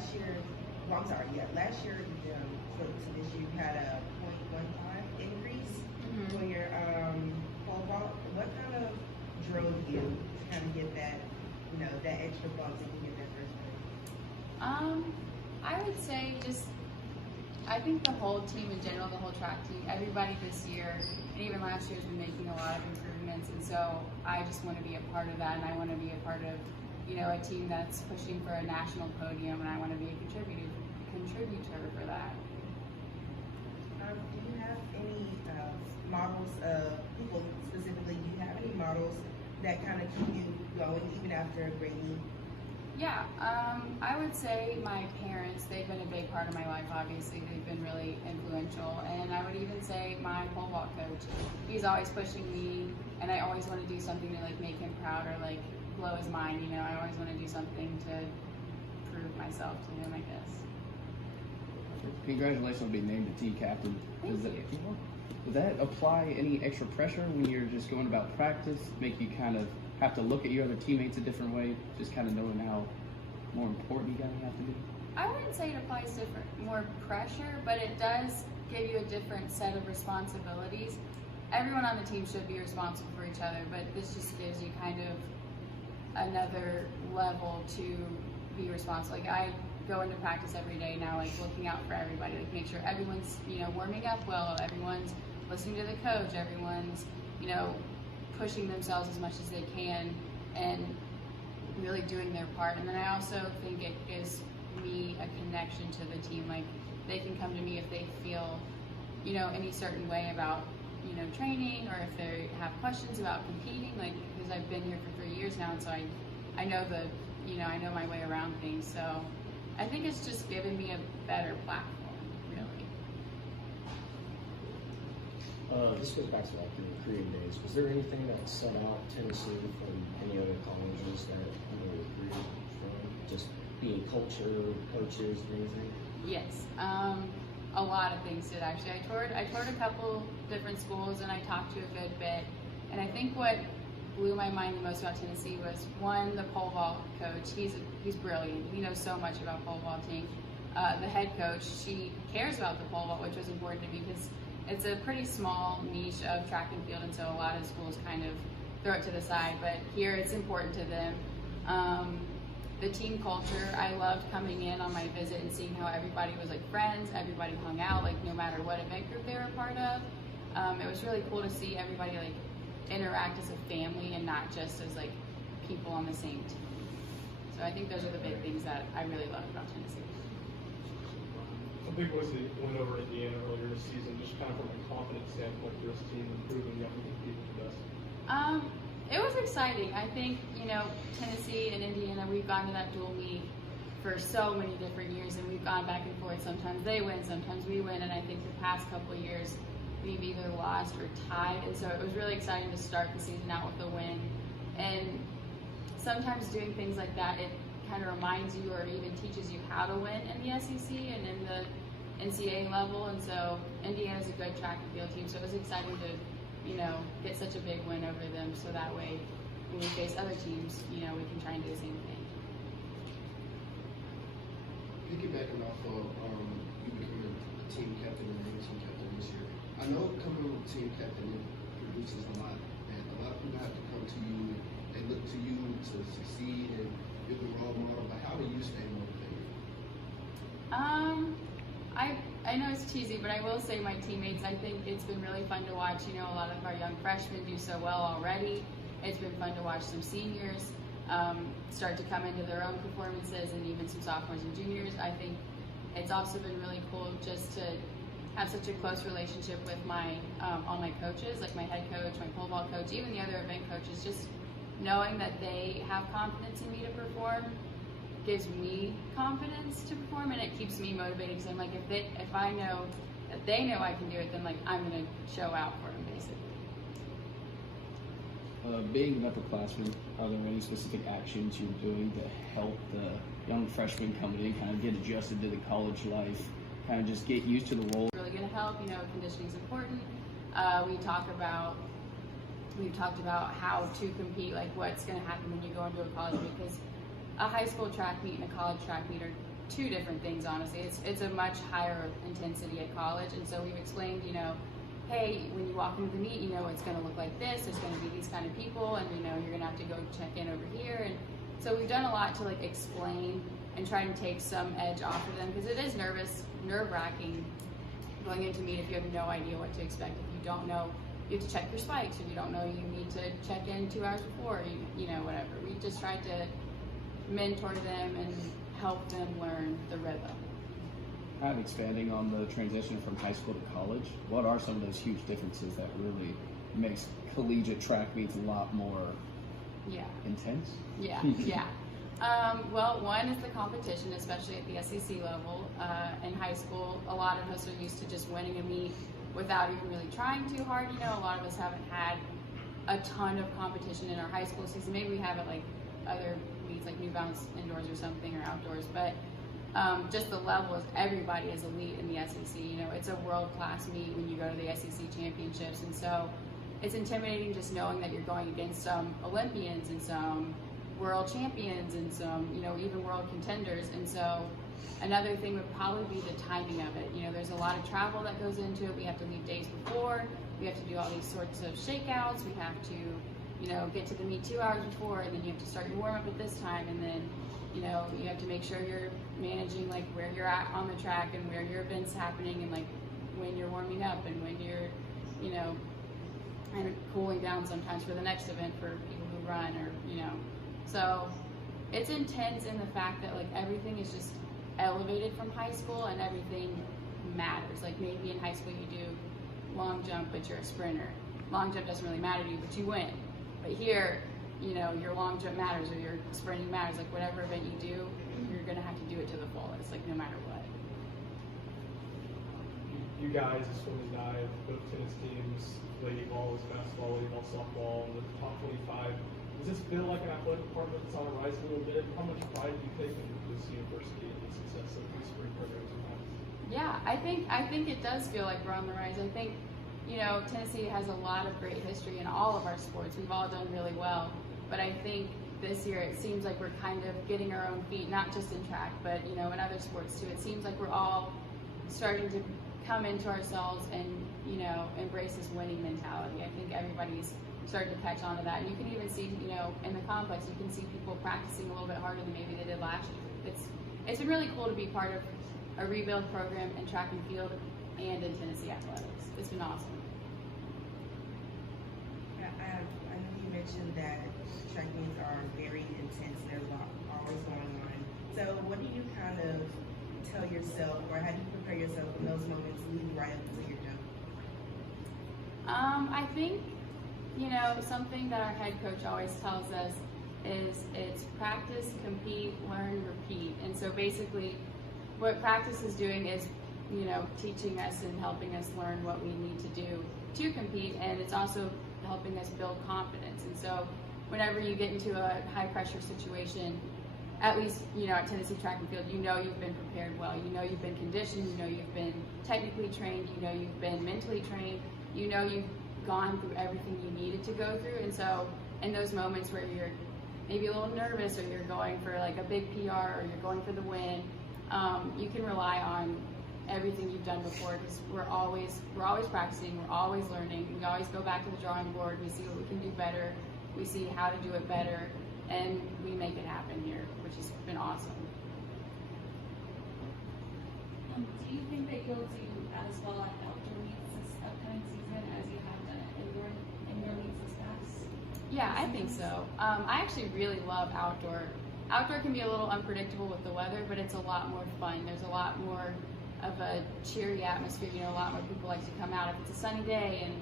last year, well, I'm sorry, yeah, last year, so this year you had a 0.15 increase on your pole vault. What kind of drove you to kind of get that, that extra bump to get that first win? I would say I think the whole team in general, the whole track team, everybody this year, and even last year has been making a lot of improvements, and so I just want to be a part of that, and I want to be a part of, a team that's pushing for a national podium, and I want to be a contributor for that. Do you have any models of people specifically? Do you have any models that kind of keep you going even after a great meet? Yeah, I would say my parents, they've been a big part of my life, obviously. They've been really influential. And I would even say my pole vault coach, he's always pushing me, and I always want to do something to make him proud or blow his mind, I always want to do something to prove myself to him, I guess. Congratulations on being named the team captain. Thank you. Does that apply any extra pressure when you're just going about practice, make you kind of have to look at your other teammates a different way, just kind of knowing how more important you guys have to be? I wouldn't say it applies more pressure, but it does give you a different set of responsibilities. Everyone on the team should be responsible for each other, but this just gives you kind of another level to be responsible. I go into practice every day now, looking out for everybody, make sure everyone's, warming up well, everyone's listening to the coach, everyone's, pushing themselves as much as they can and really doing their part. And then I also think it gives me a connection to the team. They can come to me if they feel, any certain way about, training, or if they have questions about competing, because I've been here for 3 years now, and so I know I know my way around things. So I think it's just given me a better platform, really. This goes back to your recruiting days. Was there anything that set out Tennessee from any other colleges that you were recruited from? Just being culture, coaches, anything? Yes, a lot of things did actually. I toured a couple different schools and I talked to a good bit. And I think what blew my mind the most about Tennessee was, one, the pole vault coach. He's brilliant. He knows so much about pole vaulting. The head coach, she cares about the pole vault, which was important to me because it's a pretty small niche of track and field, and so a lot of schools kind of throw it to the side, but here it's important to them. The team culture, I loved coming in on my visit and seeing how everybody was friends, everybody hung out, no matter what event group they were a part of. It was really cool to see everybody interact as a family and not just as people on the same team. So I think those are the big things that I really loved about Tennessee. How big was the win over Indiana earlier this season, just kind of from a confidence standpoint for this team improving the young people to best? It was exciting. I think, Tennessee and Indiana, we've gone to that dual meet for so many different years, and we've gone back and forth. Sometimes they win, sometimes we win, and I think the past couple of years we've either lost or tied, and so it was really exciting to start the season out with a win. And sometimes doing things like that, it kind of reminds you or even teaches you how to win in the SEC and in the NCAA level, and so Indiana's a good track and field team, so it was exciting to get such a big win over them, so that way when we face other teams, we can try and do the same thing. Piggybacking off of you becoming a team captain and being team captain this year, I know coming with team captain produces a lot, and a lot of people have to come to you, they look to you to succeed and you're the role model, but how do you stay motivated? I know it's cheesy, but I will say my teammates, I think it's been really fun to watch, a lot of our young freshmen do so well already. It's been fun to watch some seniors start to come into their own performances, and even some sophomores and juniors. I think it's also been really cool just to have such a close relationship with all my coaches, my head coach, my pole vault coach, even the other event coaches, just knowing that they have confidence in me to perform gives me confidence to perform, and it keeps me motivated because I'm if I know that they know I can do it, then I'm going to show out for them, basically. Being an upperclassman, are there any specific actions you're doing to help the young freshmen coming in kind of get adjusted to the college life, kind of just get used to the role? Really going to help. Conditioning is important. We've talked about how to compete, what's going to happen when you go into a college, because a high school track meet and a college track meet are two different things, honestly. It's a much higher intensity at college, and so we've explained, hey, when you walk into the meet, it's going to look like this. There's going to be these kind of people, and you're going to have to go check in over here. And so we've done a lot to like explain and try and take some edge off of them, because it is nerve-wracking going into meet if you have no idea what to expect. If you don't know, you have to check your spikes. If you don't know, you need to check in 2 hours before. Whatever. We just tried to mentor them and help them learn the rhythm. Kind of expanding on the transition from high school to college, what are some of those huge differences that really makes collegiate track meets a lot more intense? Yeah. Well, one is the competition, especially at the SEC level. In high school, a lot of us are used to just winning a meet without even really trying too hard. A lot of us haven't had a ton of competition in our high school season. Maybe we have it like other meets, like New Balance indoors or something, or outdoors, but just the level is everybody is elite in the SEC. It's a world-class meet when you go to the SEC championships, and so it's intimidating just knowing that you're going against some Olympians and some world champions and some, even world contenders. And so another thing would probably be the timing of it. There's a lot of travel that goes into it. We have to leave days before. We have to do all these sorts of shakeouts. We have to, get to the meet 2 hours before, and then you have to start your warm-up at this time, and then you have to make sure you're managing like where you're at on the track and where your event's happening, and like when you're warming up and when you're, kind of cooling down sometimes for the next event for people who run, or so it's intense in the fact that like everything is just elevated from high school and everything matters. Like maybe in high school you do long jump, but you're a sprinter. Long jump doesn't really matter to you, but you win. But here, your long jump matters, or your sprinting matters. Like whatever event you do, you're gonna have to do it to the fullest, like no matter what. You guys, as swimmers and I, both tennis teams, lady volleyball, basketball, volleyball, softball, in the top 25. Does this feel like an athletic department that's on the rise a little bit? How much pride do you take in this university and the success of these spring programs you have? Yeah, I think it does feel like we're on the rise. I think, Tennessee has a lot of great history in all of our sports. We've all done really well. But I think this year it seems like we're kind of getting our own feet, not just in track, but, in other sports too. It seems like we're all starting to come into ourselves and, embrace this winning mentality. I think everybody's starting to catch on to that. And you can even see, in the complex, you can see people practicing a little bit harder than maybe they did last year. It's been really cool to be part of a rebuild program in track and field and in Tennessee athletics. It's been awesome. I know you mentioned that track meets are very intense. There's a lot always going on. So what do you kind of tell yourself, or how do you prepare yourself in those moments leading right up to your jump? I think, something that our head coach always tells us is it's practice, compete, learn, repeat. And so basically what practice is doing is, teaching us and helping us learn what we need to do to compete, and it's also helping us build confidence. And so whenever you get into a high pressure situation, at least, at Tennessee Track and Field, you've been prepared well. You've been conditioned. You've been technically trained. You've been mentally trained. You've gone through everything you needed to go through. And so in those moments where you're maybe a little nervous, or you're going for like a big PR, or you're going for the win, you can rely on everything you've done before, because we're always practicing, we're always learning. We always go back to the drawing board. We see what we can do better. We see how to do it better, and we make it happen here, which has been awesome. Do you think that you'll do as well at outdoor meets this upcoming season as you have done at indoor meets this past? Yeah, I think so. I actually really love outdoor. Outdoor can be a little unpredictable with the weather, but it's a lot more fun. There's a lot more of a cheery atmosphere. A lot more people like to come out if it's a sunny day, and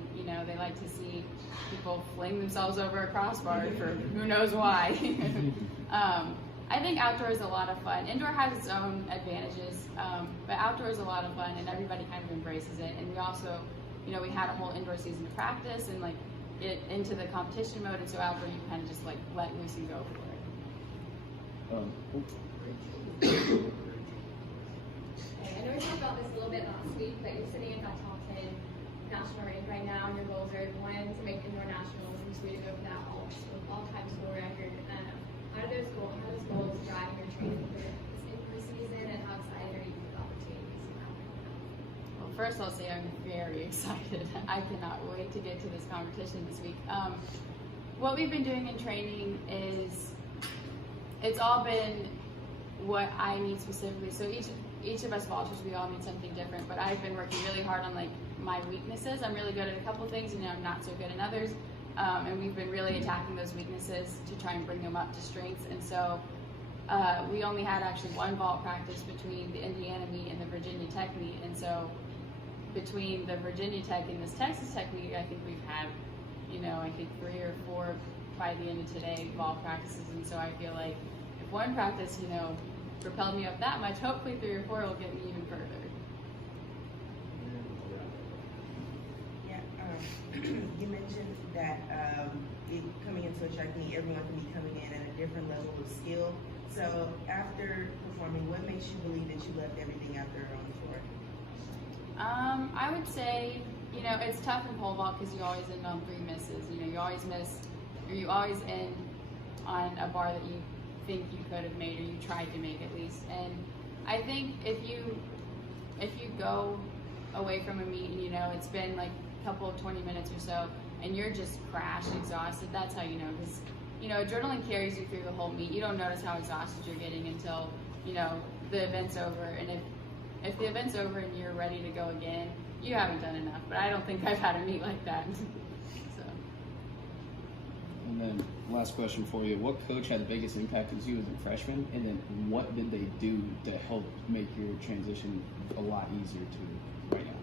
they like to see people fling themselves over a crossbar for who knows why. I think outdoor is a lot of fun. Indoor has its own advantages, but outdoor is a lot of fun, and everybody kind of embraces it. And we also, we had a whole indoor season to practice and like get into the competition mode, and so outdoor you kind of just like let loose and go for it. Okay, I know we talked about this a little bit last week, but you're sitting in that top 10 national rank right now, and your goals are one, to make indoor nationals, and two, to go for that all-time school record. How do those goals drive your training for this season, and first I'll say I'm very excited. I cannot wait to get to this competition this week. What we've been doing in training is, it's all been what I need specifically. So each of us vultures, we all need something different, but I've been working really hard on like my weaknesses. I'm really good at a couple things, and I'm not so good in others. And we've been really attacking those weaknesses to try and bring them up to strengths. And so we only had actually one vault practice between the Indiana meet and the Virginia Tech meet. And so between the Virginia Tech and this Texas Tech meet, I think we've had, I think 3 or 4 by the end of today vault practices. And so I feel like if one practice, propelled me up that much, hopefully 3 or 4 will get me even further. Yeah, you mentioned that coming into a track meet, everyone can be coming in at a different level of skill. So after performing, what makes you believe that you left everything out there on the floor? I would say, it's tough in pole vault because you always end on 3 misses. You always miss, or you always end on a bar that you think you could have made, or you tried to make at least. And I think if you go away from a meet and it's been like a couple of 20 minutes or so, and you're just crashed, exhausted, that's how you know. Because adrenaline carries you through the whole meet. You don't notice how exhausted you're getting until the event's over. And if the event's over and you're ready to go again, you haven't done enough. But I don't think I've had a meet like that. So. And then last question for you: what coach had the biggest impact as you as a freshman, and then what did they do to help make your transition a lot easier to right now?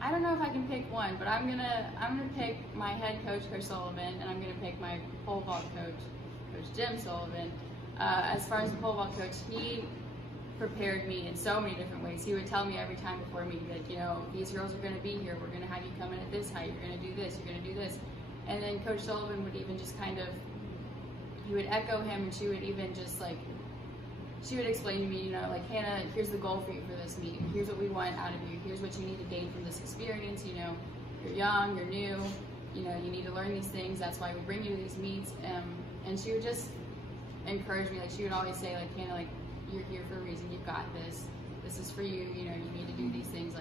I don't know if I can pick one, but I'm gonna pick my head coach, Coach Sullivan, and I'm gonna pick my pole vault coach, Coach Jim Sullivan. As far as the pole vault coach, he prepared me in so many different ways. He would tell me every time before me that, these girls are gonna be here, we're gonna have you come in at this height, you're gonna do this, you're gonna do this. And then Coach Sullivan would even just he would echo him, and she would even just she would explain to me, Hannah, here's the goal for you for this meet. Here's what we want out of you. Here's what you need to gain from this experience. You're young, you're new, you need to learn these things. That's why we bring you to these meets. And she would just encourage me. She would always say, Hannah, you're here for a reason. You've got this. This is for you. You need to do these things.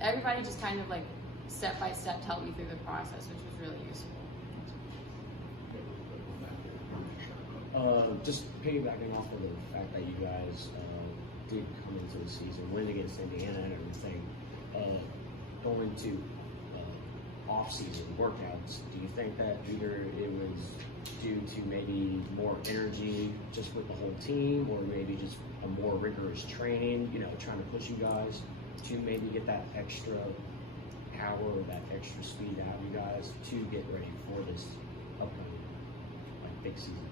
Everybody just kind of step by step helped me through the process, which was really useful. Just piggybacking off of the fact that you guys did come into the season, win against Indiana and everything, going to off-season workouts, do you think that either it was due to maybe more energy just with the whole team, or maybe just a more rigorous training, trying to push you guys to maybe get that extra power or that extra speed out of you guys to get ready for this upcoming big season?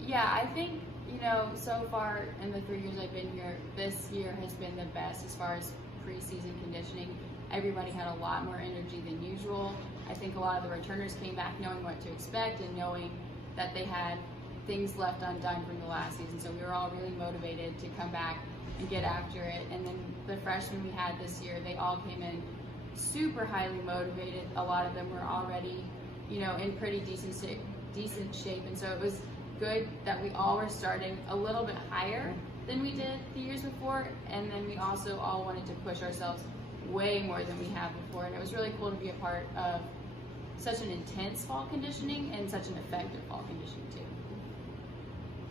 Yeah, I think, so far in the 3 years I've been here, this year has been the best as far as preseason conditioning. Everybody had a lot more energy than usual. I think a lot of the returners came back knowing what to expect and knowing that they had things left undone from the last season. So we were all really motivated to come back and get after it. And then the freshmen we had this year, they all came in super highly motivated. A lot of them were already, in pretty decent shape. And so it was good that we all were starting a little bit higher than we did the years before. And then we also all wanted to push ourselves way more than we have before. And it was really cool to be a part of such an intense fall conditioning and such an effective fall conditioning too.